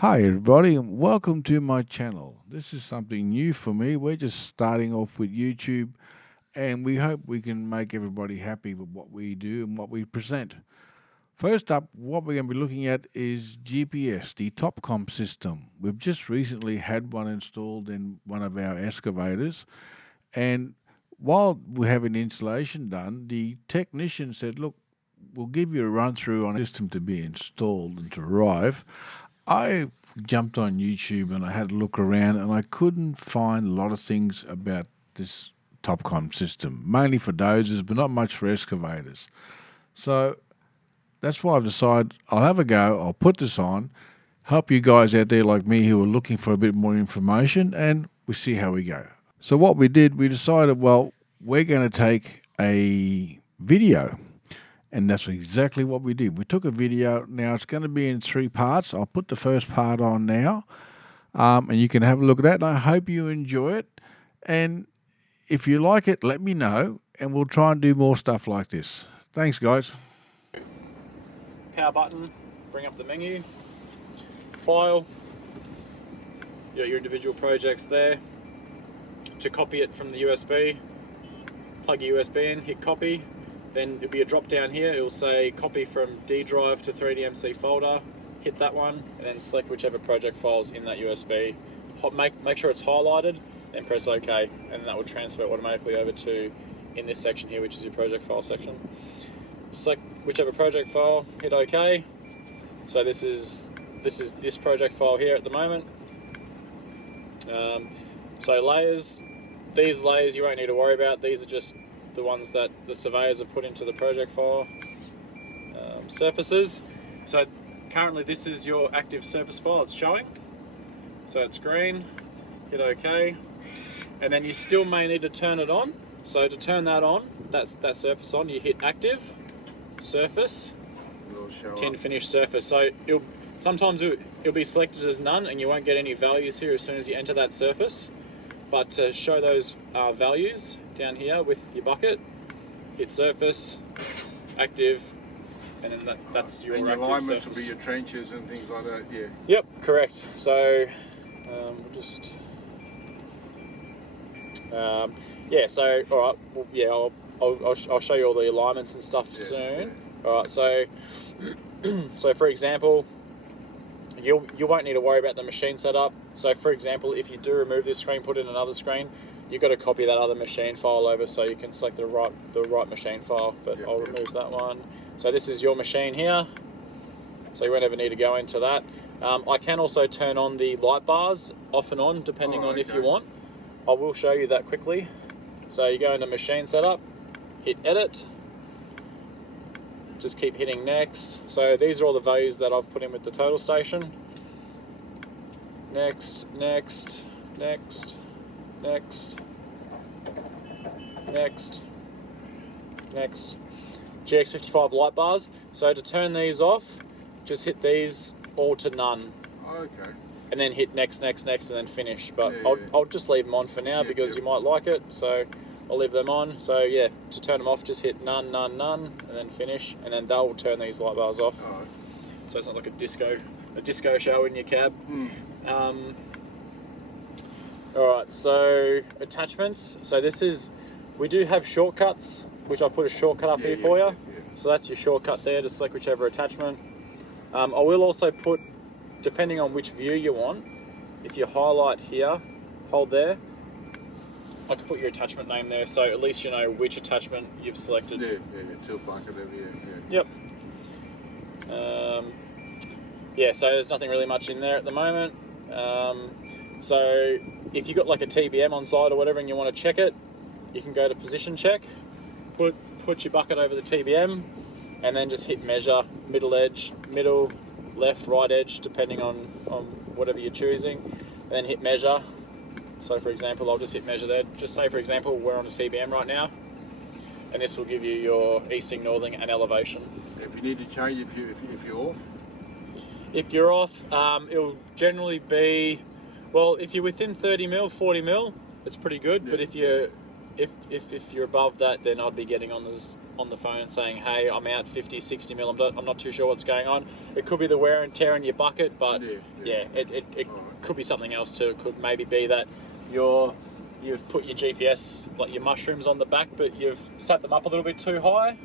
Hi everybody and welcome to my channel. This is something new for me. We're just starting off with YouTube and we hope we can make everybody happy with what we do and what we present. First up, what we're going to be looking at is GPS, the Topcon system. We've just recently had one installed in one of our excavators, and while we have an installation done, the technician said, look, we'll give you a run through on a system to be installed and to arrive. I jumped on YouTube and I had a look around and I couldn't find a lot of things about this Topcon system, mainly for dozers, but not much for excavators. So that's why I've decided I'll have a go, I'll put this on, help you guys out there like me who are looking for a bit more information, and we see how we go. So what we did, we decided, well, we're going to take a video. And that's exactly what we did. We took a video. Now it's going to be in 3 parts. I'll put the first part on now, and you can have a look at that. And I hope you enjoy it. And if you like it, let me know, and we'll try and do more stuff like this. Thanks, guys. Power button, bring up the menu, file, you got your individual projects there. To copy it from the USB, plug your USB in, hit copy. Then it'll be a drop down here, it'll say copy from D drive to 3DMC folder, hit that one, and then select whichever project file's in that USB. Make sure it's highlighted, then press OK, and that will transfer automatically over to in this section here, which is your project file section. Select whichever project file, hit OK. So this is this project file here at the moment. So layers, these layers you won't need to worry about, these are just the ones that the surveyors have put into the project file. Surfaces, so currently this is your active surface file, it's showing, so it's green, hit OK, and then you still may need to turn it on. So to turn that on, that surface on, you hit active, surface, tend finish surface. So sometimes it'll be selected as none and you won't get any values here as soon as you enter that surface. But to show those values down here with your bucket, hit surface, active, and then that's your active surface. And your alignments will be your trenches and things like that, yeah? Yep, correct. So we'll just... yeah, so, all right, well, yeah, I'll show you all the alignments and stuff soon. Yeah. All right, so, so for example, you won't need to worry about the machine setup. So for example, if you do remove this screen, put in another screen, you've got to copy that other machine file over so you can select the right machine file, but I'll remove that one. So this is your machine here, so you won't ever need to go into that. I can also turn on the light bars off and on depending on if you want. I will show you that quickly. So you go into machine setup, hit edit, just keep hitting next. So these are all the values that I've put in with the total station. Next, next, next, next, next, next. GX55 light bars. So to turn these off, just hit these all to none. Okay. And then hit next, next, next, and then finish. But yeah. I'll just leave them on for now because you might like it. So I'll leave them on. So yeah, to turn them off, just hit none, none, none, and then finish, and then they'll turn these light bars off. All right. So it's not like a disco show in your cab. All right, so attachments. So we do have shortcuts, which I'll put a shortcut up here for you. So that's your shortcut there to select whichever attachment. I will also put, depending on which view you want, if you highlight here, hold there, I can put your attachment name there, so at least you know which attachment you've selected. Tilt bucket over here, Yep. Yeah, so there's nothing really much in there at the moment. So if you've got like a TBM on site or whatever and you want to check it, you can go to position check, put your bucket over the TBM, and then just hit measure, middle edge, middle, left, right edge, depending on whatever you're choosing, and then hit measure. So for example, I'll just hit measure there. Just say for example, we're on a TBM right now, and this will give you your easting, northing, and elevation. If you need to change, if you're off? If you're off, it'll generally be, well, if you're within 30 mil, 40 mil, it's pretty good. Yeah. But if you're above that, then I'd be getting on on the phone saying, hey, I'm out 50, 60 mil, I'm not too sure what's going on. It could be the wear and tear in your bucket, but it could be something else too. It could maybe be that you've put your GPS, like your mushrooms on the back, but you've set them up a little bit too high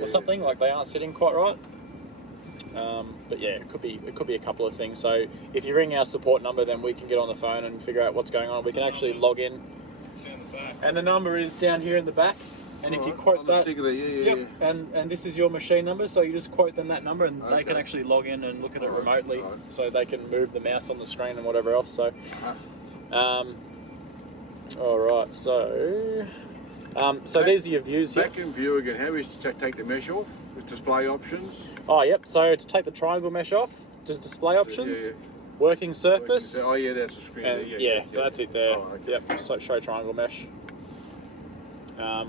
or something, like they aren't sitting quite right. But yeah, it could be a couple of things. So if you ring our support number, then we can get on the phone and figure out what's going on. We can actually log in, and the number is down here in the back. And if you quote that, and this is your machine number, so you just quote them that number, and they can actually log in and look at it remotely, so they can move the mouse on the screen and whatever else. So, all right, so these are your views here. Back in view again. How is to take the mesh off? With display options. Oh, yep. So to take the triangle mesh off, just display options, working surface. Oh yeah, that's the screen. And so that's it there. Oh, okay. Yep. So show triangle mesh. All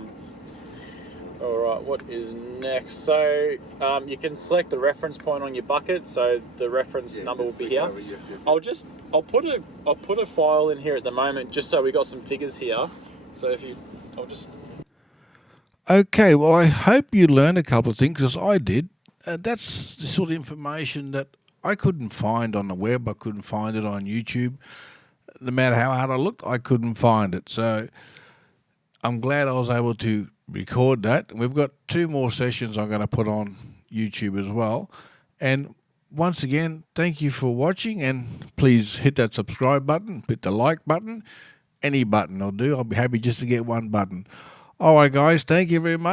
right. What is next? So you can select the reference point on your bucket. So the reference number will be here. I'll put a file in here at the moment just so we got some figures here. So I'll just. Okay, well, I hope you learned a couple of things, because I did. That's the sort of information that I couldn't find on the web. I couldn't find it on YouTube. No matter how hard I looked, I couldn't find it. So I'm glad I was able to record that. We've got 2 more sessions I'm going to put on YouTube as well. And once again, thank you for watching, and please hit that subscribe button, hit the like button. Any button will do. I'll be happy just to get one button. All right, guys, thank you very much.